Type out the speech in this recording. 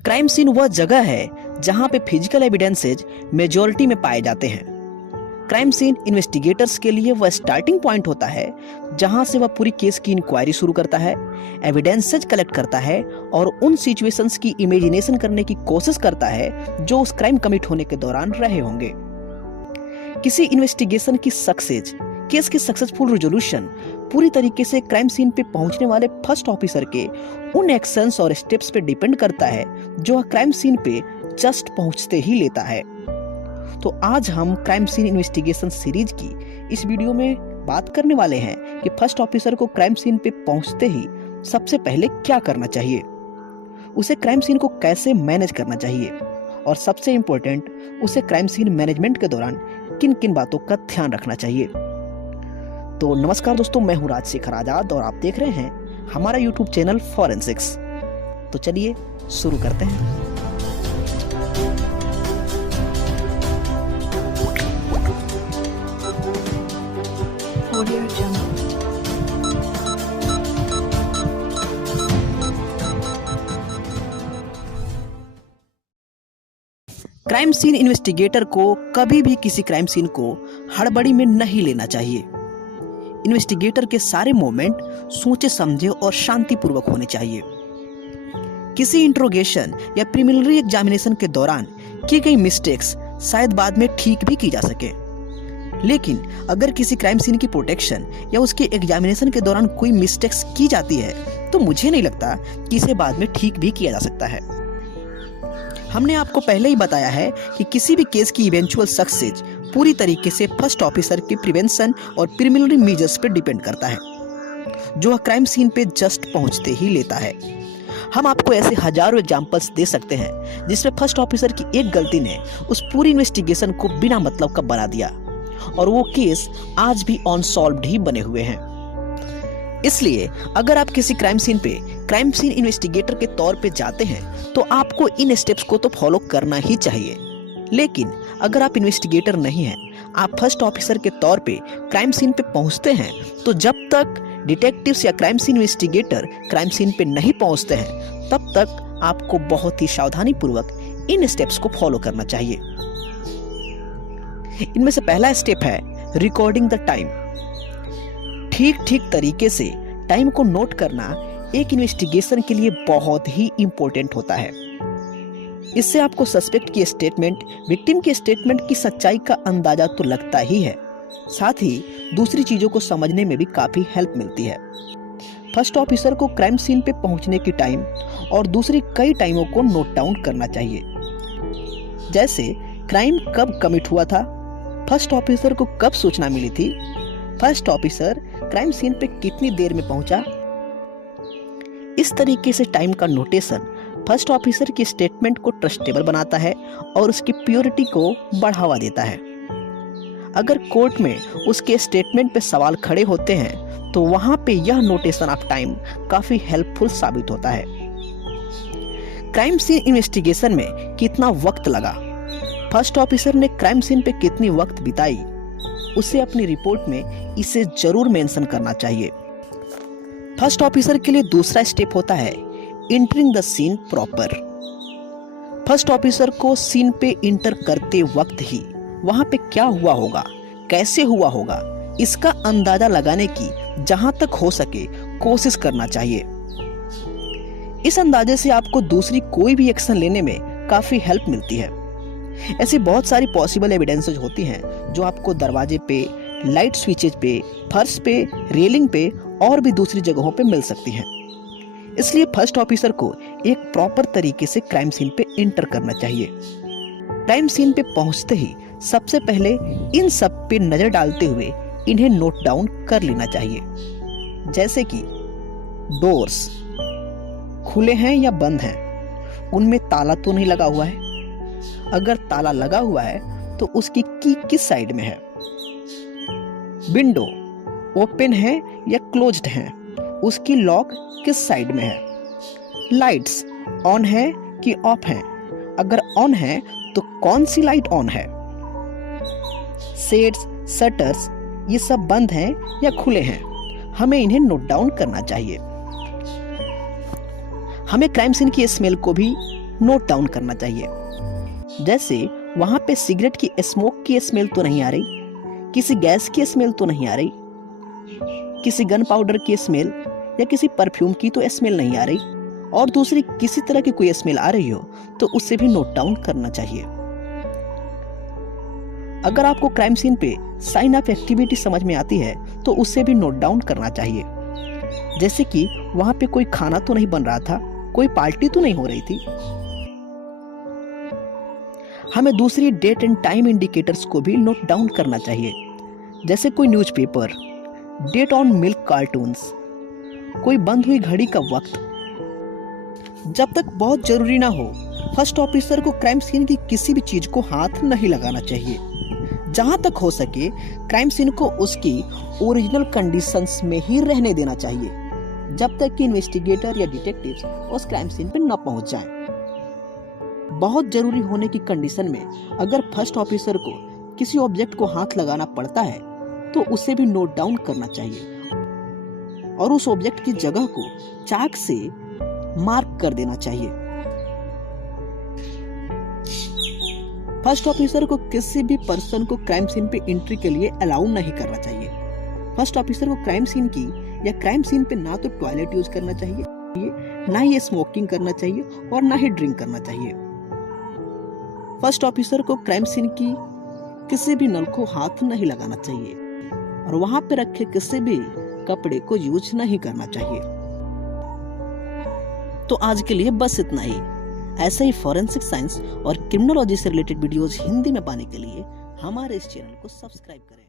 Crime scene वह जगह है जहां पे फिजिकल एविडेंसेज मेजॉरिटी में पाए जाते हैं। क्राइम सीन इन्वेस्टिगेटर्स के लिए वह स्टार्टिंग पॉइंट होता है जहां से वह पूरी केस की इंक्वायरी शुरू करता है, एविडेंसेज कलेक्ट करता है और उन सिचुएशंस की इमेजिनेशन करने की कोशिश करता है जो उस क्राइम कमिट होने के दौरान रहे होंगे। किसी इन्वेस्टिगेशन की सक्सेस, केस की सक्सेसफुल रेजोल्यूशन पूरी तरीके से क्राइम सीन पे पहुंचने वाले फर्स्ट ऑफिसर के उन एक्शंस और स्टेप्स पे डिपेंड करता है जो वह क्राइम सीन पे जस्ट पहुंचते ही लेता है। तो आज हम क्राइम सीन इन्वेस्टिगेशन सीरीज की इस वीडियो में बात करने वाले हैं कि फर्स्ट ऑफिसर को क्राइम सीन पे पहुंचते ही सबसे पहले क्या करना चाहिए, उसे क्राइम सीन को कैसे मैनेज करना चाहिए और सबसे इम्पोर्टेंट उसे क्राइम सीन मैनेजमेंट के दौरान किन किन बातों का ध्यान रखना चाहिए। तो नमस्कार दोस्तों, मैं हूं राजशेखर आजाद और आप देख रहे हैं हमारा यूट्यूब चैनल फॉरेंसिक्स। तो चलिए शुरू करते हैं। क्राइम सीन इन्वेस्टिगेटर को कभी भी किसी क्राइम सीन को हड़बड़ी में नहीं लेना चाहिए। इन्वेस्टिगेटर के सारे मोमेंट सोचे समझे और शांतिपूर्वक होने चाहिए। किसी इंट्रोगेशन या प्रिलिमिनरी एग्जामिनेशन के दौरान की गई मिस्टेक्स शायद बाद में ठीक भी की जा सके, लेकिन अगर किसी क्राइम सीन की प्रोटेक्शन या उसके एग्जामिनेशन के दौरान कोई मिस्टेक्स की जाती है तो मुझे नहीं लगता कि इसे बाद में ठीक भी किया जा सकता है। हमने आपको पहले ही बताया है कि किसी भी केस की इवेंचुअल सक्सेस पूरी तरीके से फर्स्ट ऑफिसर के प्रिवेंशन और प्रिलिमिनरी मेजर्स पर डिपेंड करता है जो वह क्राइम सीन पे जस्ट पहुंचते ही लेता है। हम आपको ऐसे हजारों एग्जांपल्स दे सकते हैं जिसमें फर्स्ट ऑफिसर की एक गलती ने उस पूरी इन्वेस्टिगेशन को बिना मतलब का बना दिया और वो केस आज भी अनसॉल्व्ड ही बने हुए हैं। इसलिए अगर आप किसी क्राइम सीन पे क्राइम सीन इन्वेस्टिगेटर के तौर पे जाते हैं तो आपको इन स्टेप्स को तो फॉलो करना ही चाहिए। लेकिन अगर आप इन्वेस्टिगेटर नहीं हैं, आप फर्स्ट ऑफिसर के तौर पे क्राइम सीन पे पहुंचते हैं, तो जब तक डिटेक्टिव्स या crime scene investigator crime scene पे नहीं पहुंचते हैं तब तक आपको बहुत ही सावधानी पूर्वक इन स्टेप्स को फॉलो करना चाहिए। इनमें से पहला स्टेप है रिकॉर्डिंग द टाइम। ठीक तरीके से टाइम को नोट करना एक इन्वेस्टिगेशन के लिए बहुत ही इंपॉर्टेंट होता है। इससे आपको सस्पेक्ट की स्टेटमेंट, विक्टिम की स्टेटमेंट की सच्चाई का अंदाजा तो लगता ही है, साथ ही दूसरी चीजों को समझने में भी काफी हेल्प मिलती है। फर्स्ट ऑफिसर को क्राइम सीन पे पहुंचने की टाइम और दूसरी कई टाइमों को नोट डाउन करना चाहिए, जैसे क्राइम कब कमिट हुआ था, फर्स्ट ऑफिसर को कब सूचना मिली थी, फर्स्ट ऑफिसर क्राइम सीन पे कितनी देर में पहुंचा। इस तरीके से टाइम का नोटेशन फर्स्ट ऑफिसर की स्टेटमेंट को ट्रस्टेबल बनाता है और उसकी प्योरिटी को बढ़ावा देता है। अगर कोर्ट में उसके स्टेटमेंट पे सवाल खड़े होते हैं तो वहां पे यह नोटेशन ऑफ टाइम काफी हेल्पफुल साबित होता है। क्राइम सीन इन्वेस्टिगेशन में कितना वक्त लगा, फर्स्ट ऑफिसर ने क्राइम सीन पे कितनी वक्त बिताई, उसे अपनी रिपोर्ट में इसे जरूर मेंशन करना चाहिए। फर्स्ट ऑफिसर के लिए दूसरा स्टेप होता है entering the scene proper. First officer को सीन पे इंटर करते वक्त ही वहां पे क्या हुआ होगा, कैसे हुआ होगा, इसका अंदाजा लगाने की जहां तक हो सके कोशिश करना चाहिए। इस अंदाजे से आपको दूसरी कोई भी एक्शन लेने में काफी हेल्प मिलती है। ऐसी बहुत सारी पॉसिबल एविडेंसेज होती हैं जो आपको दरवाजे पे, लाइट स्विचेज पे, फर्श पे, रेलिंग पे और भी दूसरी जगहों पे मिल सकती हैं। इसलिए फर्स्ट ऑफिसर को एक प्रॉपर तरीके से क्राइम सीन पे एंटर करना चाहिए। क्राइम सीन पे पहुंचते ही सबसे पहले इन सब पे नजर डालते हुए इन्हें नोट डाउन कर लेना चाहिए, जैसे कि डोर्स खुले हैं या बंद हैं, उनमें ताला तो नहीं लगा हुआ है, अगर ताला लगा हुआ है तो उसकी की किस साइड में है, विंडो ओपन है या क्लोज्ड है, उसकी लॉक किस साइड में है, लाइट्स ऑन है कि ऑफ है, अगर ऑन है तो कौन सी लाइट ऑन है, शेड्स, शटर्स ये सब बंद हैं या खुले हैं, हमें इन्हें नोट डाउन करना चाहिए। हमें क्राइम सीन की स्मेल को भी नोट डाउन करना चाहिए। जैसे वहां पे सिगरेट की स्मोक की स्मेल तो नहीं आ रही, किसी गैस की स्मेल तो नहीं आ रही, किसी गन पाउडर की स्मेल या किसी परफ्यूम की तो स्मेल नहीं आ रही, और दूसरी किसी तरह की कोई स्मेल आ रही हो तो उसे भी नोट डाउन करना चाहिए। अगर आपको क्राइम सीन पे साइन ऑफ एक्टिविटी समझ में आती है तो उसे भी नोट डाउन करना चाहिए। जैसे कि वहां पे कोई खाना तो नहीं बन रहा था, कोई पार्टी तो नहीं हो रही थी। हमें दूसरी डेट एंड टाइम इंडिकेटर्स को भी नोट डाउन करना चाहिए। जैसे कोई newspaper, date on milk cartons, कोई बंद हुई घड़ी का वक्त। जब तक बहुत जरूरी ना हो, फर्स्ट ऑफिसर को क्राइम सीन की किसी भी चीज को हाथ नहीं लगाना चाहिए। जहां तक हो सके क्राइम सीन को उसकी ओरिजिनल कंडीशंस में ही रहने देना चाहिए, जब तक कि इन्वेस्टिगेटर या डिटेक्टिव्स उस क्राइम सीन पर न पहुंच जाएं। बहुत जरूरी होने की कंडीशन में अगर फर्स्ट ऑफिसर को किसी ऑब्जेक्ट को हाथ लगाना पड़ता है तो उसे भी नोट डाउन करना चाहिए और उस ऑब्जेक्ट की जगह को चाक से मार्क कर देना चाहिए। फर्स्ट ऑफिसर को किसी भी पर्सन को क्राइम सीन पे एंट्री के लिए अलाउ नहीं करना चाहिए। फर्स्ट ऑफिसर को क्राइम सीन की या क्राइम सीन पे ना तो टॉयलेट यूज करना चाहिए, ना ही स्मोकिंग करना चाहिए और ना ही ड्रिंक करना चाहिए। फर्स्ट ऑफिसर को क्राइम सीन की किसी भी नल को हाथ नहीं लगाना चाहिए और वहां पे रखे किसी भी कपड़े को यूज नहीं करना चाहिए। तो आज के लिए बस इतना ही। ऐसे ही फॉरेंसिक साइंस और क्रिमिनोलॉजी से रिलेटेड वीडियोस हिंदी में पाने के लिए हमारे इस चैनल को सब्सक्राइब करें।